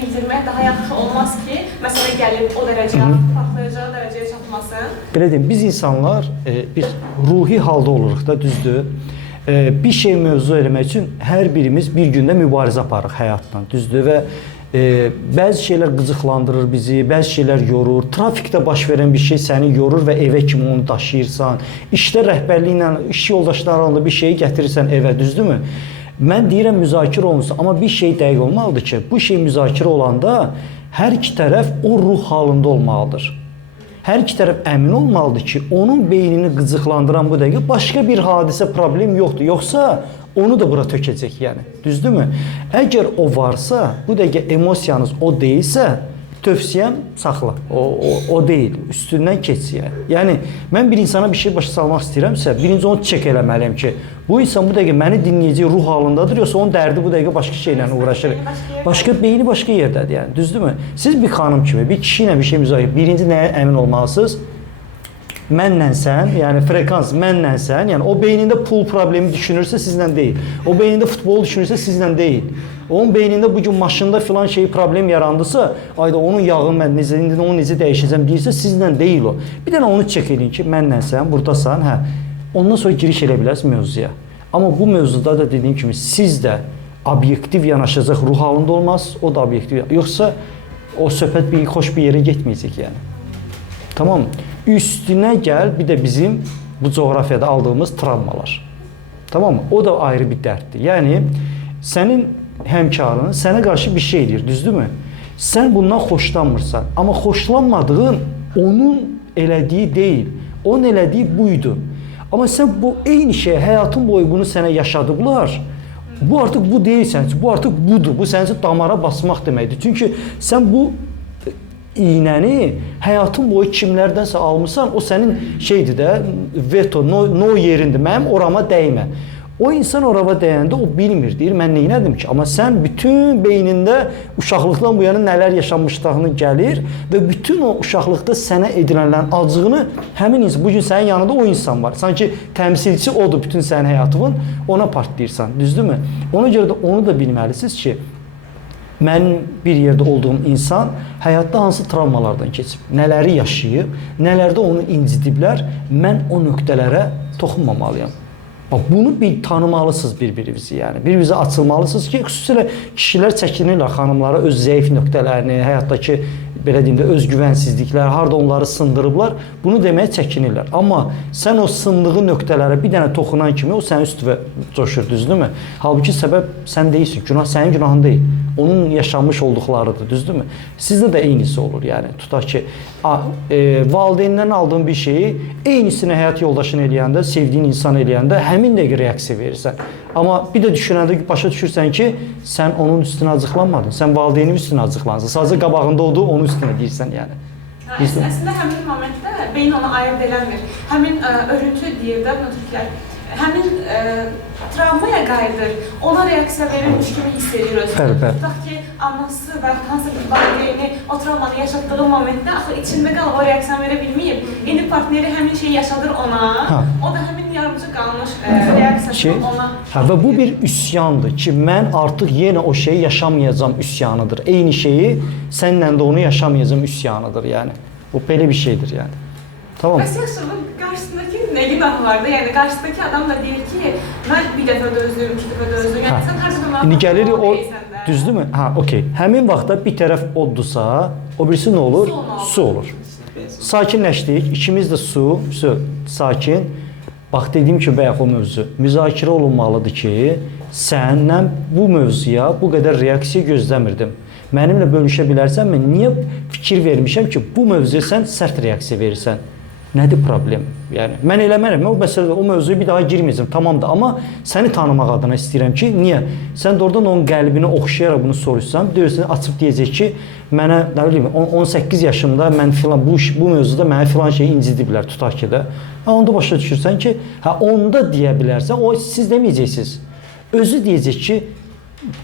bildirmək daha yaxşı olmaz ki, məsələ gəlib o dərəcəyə, partlayacağı dərəcəyə çatmasın. Belə deyim, biz insanlar bir ruhi halda oluruq da, düzdür. Bir şey mövzu eləmək üçün hər birimiz bir gündə mübarizə aparırıq həyatla, düzdür və bəzi şeylər qıcıqlandırır bizi, bəzi şeylər yorur. Trafikdə baş verən bir şey səni yorur və evə kimi onu daşıyırsan. İşdə rəhbərliklə, iş yoldaşları arasında bir şeyi gətirirsən evə, düzdürmü? Mən deyirəm müzakirə olunsun, amma bir şey dəqiq olmalıdır ki, bu şey müzakirə olanda hər iki tərəf o ruh halında olmalıdır. Hər iki tərəf əmin olmalıdır ki, onun beynini qıcıqlandıran bu dəqiqə başqa bir hadisə, problem yoxdur. Yoxsa onu da bura tökəcək, yəni. Düzdürmü? Əgər o varsa, bu dəqiqə emosiyanız o deyilsə, tövsiyəm saxla. O deyil. Üstündən keç, yəni. Yəni, mən bir insana bir şey başa salmaq istəyirəmsə, birinci onu çek eləməliyəm ki, bu insan bu dəqiqə məni dinləyəcək ruh halındadır, yoxsa onun dərdi bu dəqiqə başqa şeylə uğraşır. Beyni başqa yerdədir, yəni. Düzdürmü? Siz bir xanım kimi, bir kişi ilə bir şey müzakirə, birinci nəyə əmin olmalısınız? Mənlənsən, yəni frekans mənlənsən, yəni o beynində pul problemi düşünürsə sizlə deyil. O beynində futbol düşünürsə sizlə deyil. Onun beynində bu gün maşında filan şey problem yarandısa, ayda onun yağını mən necə, indi onu necə dəyişəcəm deyirsə sizlə deyil o. Bir dənə onu çək edin ki, mənlənsən, buradasan, hə. Ondan sonra giriş elə bilərsiniz mövzuya. Amma bu mövzuda da dediyim kimi siz də obyektiv yanaşacaq ruh halında olmaz, o da obyektiv. Yoxsa o söhbət bir xoş bir yerə getməyəcək yəni. Tamam mı? Üstünə gəl bir də bizim bu coğrafiyada aldığımız travmalar. Tamam mı? O da ayrı bir dərddir. Yəni sənin həmkarın sənə qarşı bir şey edir, düzdürmü? Sən bundan xoşlanmırsan, amma xoşlanmadığın onun elədiyi deyil. Onun elədiyi buydu. Amma sən bu eyni şey həyatın boyu bunu sənə yaşadıblar. Bu artıq bu deyilsən, bu artıq budur. Bu sənin üçün damara basmaq deməkdir. Çünki sən bu iynəni həyatın boyu kimlərdənsə almısan, o sənin şeydir də, veto, no yerindir, mənim orama dəymə. O insan orama dəyəndə o bilmir, deyir, mən neynədim ki? Amma sən bütün beynində uşaqlıqdan bu yana nələr yaşanmışlığını gəlir və bütün o uşaqlıqda sənə edilənlərin acığını həmin insan, bugün sənin yanında o insan var. Sanki təmsilçi odur bütün sənin həyatının, ona partlayırsan, düzdürmü? Ona görə də onu da bilməlisiniz ki, mənim bir yerdə olduğum insan həyatda hansı travmalardan keçib, nələri yaşayıb, nələrdə onu incidiblər, mən o nöqtələrə toxunmamalıyam. Bunu bir tanımalısınız bir-birinizi, yəni. Bir-birinizə açılmalısınız ki, xüsusilə kişilər çəkinirlər xanımlara öz zəif nöqtələrini, həyatdakı belə deyim də özgüvənsizliklər, harda onları sındırıblar, bunu deməyə çəkinirlər. Amma sən o sındığı nöqtələrə bir dənə toxunan kimi o sənin üstünə coşur, düzdürmü? Halbuki səbəb sən deyilsin, günah sənin günahın deyil. Onun yaşanmış olduqlarıdır, düzdürmü? Sizdə də eynisi olur, yəni. Tutaq ki, valideynindən aldığın bir şeyi eynisini həyat yoldaşın eləyəndə, sevdiyin insan eləyəndə həmin dəqiqə reaksiya verirsən. Amma bir də düşünəndə başa düşürsən ki, sən onun üstünə acıqlanmadın, sən valideynin üstünə acıqlansın. Sadəcə qabağında olduğu onun üstünə deyirsən, yəni. Əslində həmin momentdə beyin ona ayırt eləmir. Həmin örüntü deyir də, nötriklər, həmin travmaya qayıdır, ona reaksiya verilmiş kimi hiss edir özünü. Tutaq ki, anası və hansı bir valideyni o travmanı yaşatdığı momentdə axı içində qalıb o reaksiyanı verə bilməyib. İndi partneri həmin şeyi yaşadır ona, o da həmin yarımcı qalmış reaksiyasını ona... Və bu bir üsyandır ki, mən artıq yenə o şeyi yaşamayacağım üsyanıdır. Eyni şeyi sənlə də onu yaşamayacağım üsyanıdır, yəni. Bu belə bir şeydir, yəni. Tamam. Bəs yaşının qarşısındakı nə günah vardı? Yəni, qarşısındakı adam da deyir ki, mən bir dəfə də özlüyüm, iki dəfə də özlüyüm. Yəni, sən hər zaman İndi gəlir o, düzdürmü? Ha, okey. Həmin vaxtda bir tərəf oddursa, o birisi nə olur? Su olur. Sakinləşdik, ikimiz də su, sakin. Bax, dediyim ki, bayaq o mövzu. Müzakirə olunmalıdır ki, səndən bu mövzuya bu qədər reaksiya gözləmirdim. Mənimlə bölüşə bilərsən, mən niyə fikir vermişəm ki, bu mövzuya sən sərt reaksiya verirsən? Nədir problem? Yəni, mən eləmərəm, mən o məsələdə o mövzuya bir daha girməyəcəm, tamamdır. Amma səni tanımaq adına istəyirəm ki, niyə? Sən də oradan onun qəlbini oxşayaraq bunu soruşsan, deyirsən, açıb deyəcək ki, mənə, nə bileyim, 18 yaşımda mən filan, bu mövzuda mənə filan şeyi incidiblər, tutaq ki də. Onda başa düşürsən ki, onda deyə bilərsən, o siz deməyəcəksiniz. Özü deyəcək ki,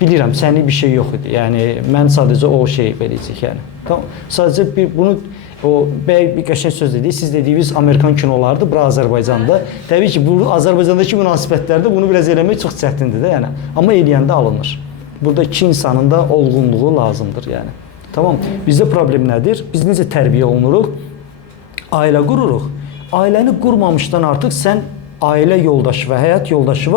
bilirəm, sənlik bir şey yox idi. Yəni, mən sadəcə o şey verəcək, yəni. Tamam. Sadəcə bunu o bir qəşəng söz dedik. Siz dediyiniz Amerikan kinolardır, bura Azərbaycanda. Təbii ki, bu Azərbaycandakı münasibətlərdə bunu biraz eləmək çox çətindir də, yəni. Amma eləyəndə alınır. Burada iki insanın da olgunluğu lazımdır yani. Tamam. Bizdə problem nədir? Biz necə tərbiyə olunuruq? Ailə qururuq. Ailəni qurmamışdan artıq sən ailə yoldaşı və həyat yoldaşı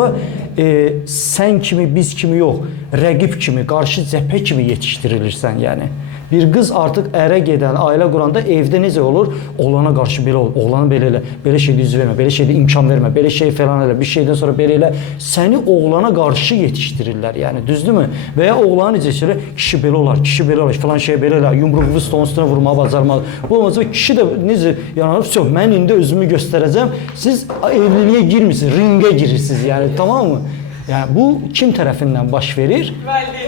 sən kimi, biz kimi yox, rəqib kimi, qarşı cəbhə kimi yetişdirilirsən yəni. Bir qız artıq ərə gedən, ailə quranda evdə necə olur? Oğlana qarşı belə ol, oğlanı belə elə, belə şeydə yüz vermə, belə şeydə imkan vermə, belə şey falan elə, bir şeydən sonra belə elə. Səni oğlana qarşı yetişdirirlər, yəni düzdürmü? Və ya oğlanı necə şeylər, kişi belə olar, kişi belə olar, falan şey belə elə, yumruğunu stolun üstünə vurmağı bacarmalı. Bu olmaz və kişi də necə yanarıb, mən indi özümü göstərəcəm. Siz evliliyə girmirsiniz, ringə girirsiniz, yəni tamam mı? Yəni bu kim tərəfindən baş verir?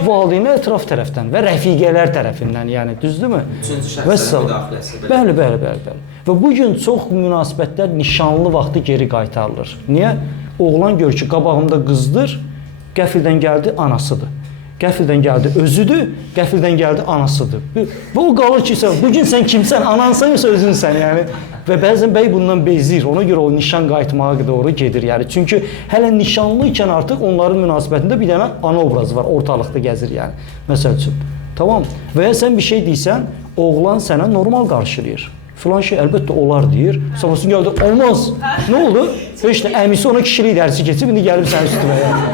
Valideynlər ətraf tərəfdən və rəfiqələr tərəfindən, yəni düzdürmü? Üçüncü şəxslərin müdaxiləsi. Bəli. Və bu gün çox münasibətlər nişanlı vaxtı geri qaytarılır. Niyə? Oğlan görür ki, qabağımda qızdır, qəfildən gəldi anasıdır. Qəfildən gəldi özüdür, qəfildən gəldi anasıdır. Və o qalır ki, bu gün sən kimsən, anansan yoxsa özünsən yəni. Və bəzən bəy bundan bezir, ona görə o nişan qayıtmağa doğru gedir yəni. Çünki hələ nişanlı ikən artıq onların münasibətində bir dənə ana obrazı var, ortalıqda gəzir yəni. Məsəl üçün, tamam. Və ya sən bir şey deysən, oğlan sənə normal qarşılayır. Filan şey əlbəttə olar deyir. Sonrasında gəldi, olmaz. Nə oldu? Heç də əmisi ona kişilik dərsi keçib, indi gəlib sənin üstünə yəni.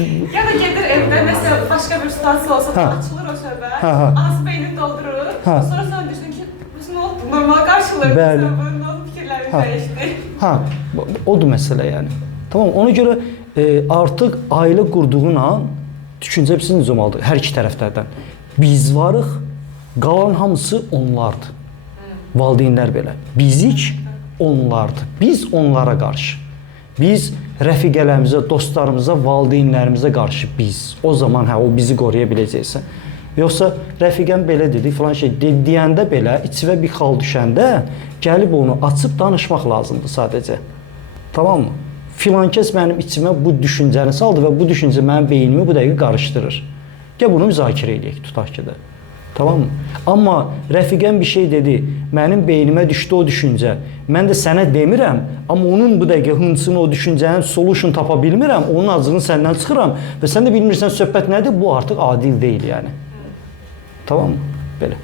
Ya da gedir evdə, mesela başqa bir situasiya olsa, açılır o söhbət, anası beynini doldurur, sonra sana düşün ki, bu nə oldu, normal qarşılayır, bunun fikirlərini dəyişdi. Odur məsələ yəni. Tamam, ona görə artıq ailə qurduğun an, düşüncə bizim necə olmalıdır, hər iki tərəflərdən. Biz varıq, qalan hamısı onlardır. Valideynlər belə. Bizik onlardır. Biz onlara qarşı. Biz rəfiqələrimizə, dostlarımıza, valideynlərimizə qarşı biz. O zaman o bizi qoruya biləcəksən. Yoxsa rəfiqəm belə dedi, falan şey deyəndə belə, içivə bir xal düşəndə gəlib onu açıb danışmaq lazımdır sadəcə. Tamam mı? Filan kəs mənim içimə bu düşüncəni saldı və bu düşüncə mənim beynimi bu dəqiqə qarışdırır. Gəl bunu müzakirə edək, tutaq ki də. Tamam mı? Amma rəfiqəm bir şey dedi, mənim beynimə düşdü o düşüncə. Mən də sənə demirəm, amma onun bu dəqiqə hıncını, o düşüncənin solution tapa bilmirəm, onun acığını səndən çıxıram və sən də bilmirsən söhbət nədir, bu artıq adil deyil yəni. Tamam mı? Belə.